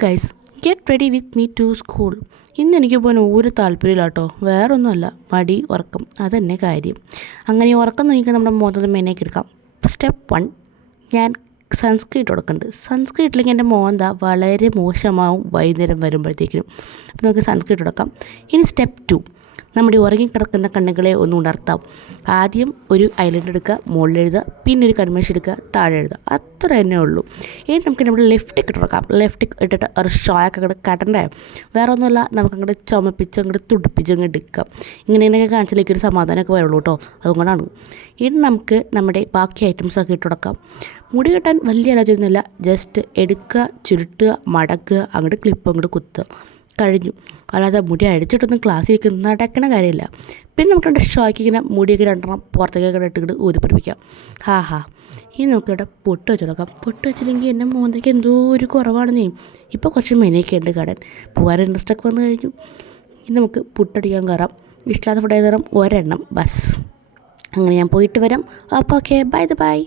Guys, get ready with me to school. ഇന്ന് എനിക്ക് പോകാൻ ഒരു താല്പര്യമില്ല കേട്ടോ. വേറൊന്നുമല്ല, മടി, ഉറക്കം, അതന്നെ കാര്യം. അങ്ങനെ ഉറക്കം നോക്കിയാൽ നമ്മുടെ മുഖത്ത് മെയിനാക്കി എടുക്കാം. സ്റ്റെപ്പ് 1, ഞാൻ സൺസ്ക്രീൻ കൊടുക്കുന്നുണ്ട്. സൺസ്ക്രീൻ ഇട്ടില്ലെങ്കിൽ എൻ്റെ മോന്ത വളരെ മോശമാവും വൈകുന്നേരം വരുമ്പോഴത്തേക്കിനും. അപ്പോൾ നമുക്ക് സൺസ്ക്രീൻ കൊടുക്കാം. ഇനി സ്റ്റെപ്പ് 2, നമ്മുടെ ഉറങ്ങിക്കിടക്കുന്ന കണ്ണുകളെ ഒന്ന് ഉണർത്താം. ആദ്യം ഒരു ഐലൈനർ എടുക്കുക, മുകളിൽ എഴുതുക, പിന്നെ ഒരു കൺമഷി എടുക്കുക, താഴെ എഴുതുക. അത്ര തന്നെ ഉള്ളൂ. ഇനി നമുക്ക് നമ്മുടെ ലെഫ്റ്റ് ഇട്ട് കൊടുക്കാം. ലെഫ്റ്റ് ഇട്ടിട്ട് ഒരു ഷോയൊക്കെ അങ്ങോട്ട് കട്ടണ്ടേ. വേറെ ഒന്നുമല്ല, നമുക്ക് അങ്ങോട്ട് ചുമപ്പിച്ച് അങ്ങോട്ട് തുടിപ്പിച്ച് അങ്ങോട്ട് എടുക്കാം. ഇങ്ങനെയൊക്കെ കാണിച്ചാലേക്ക് ഒരു സമാധാനമൊക്കെ വരുള്ളൂ കേട്ടോ. അതുകൊണ്ടാണ്. ഇനി നമുക്ക് നമ്മുടെ ബാക്കി ഐറ്റംസൊക്കെ ഇട്ട് കൊടുക്കാം. മുടി കെട്ടാൻ വലിയ ആലോചനയൊന്നുമില്ല. ജസ്റ്റ് എടുക്കുക, ചുരുട്ടുക, മടക്കുക, അങ്ങോട്ട് ക്ലിപ്പ് അങ്ങോട്ട് കുത്തുക, കഴിഞ്ഞു. അല്ലാതെ മുടി അടിച്ചിട്ടൊന്നും ക്ലാസ്സിലേക്ക് നടക്കണ കാര്യമില്ല. പിന്നെ നമുക്ക് ഷോയ്ക്ക് ഇങ്ങനെ മുടിയൊക്കെ രണ്ടെണ്ണം പുറത്തേക്കൊക്കെ ഇട്ടിട്ട് ഊതിപ്പിടിപ്പിക്കാം. ഇനി നമുക്കിവിടെ പൊട്ട് വെച്ച് കൊടുക്കാം. പൊട്ട് വെച്ചില്ലെങ്കിൽ എൻ്റെ മോന്തയ്ക്ക് എന്തോ ഒരു കുറവാണെന്നേ. ഇപ്പോൾ കുറച്ച് മെനയൊക്കെ ഉണ്ട് കാണാൻ. പോകാൻ ഇൻട്രസ്റ്റൊക്കെ വന്നു കഴിഞ്ഞു. ഇനി നമുക്ക് പുട്ടടിക്കാൻ കയറാം. ഇഷ്ടമില്ലാത്ത ഫുഡ് ഏതായാലും ഒരെണ്ണം ബസ്. അങ്ങനെ ഞാൻ പോയിട്ട് വരാം. അപ്പോൾ ഓക്കെ, ബൈ.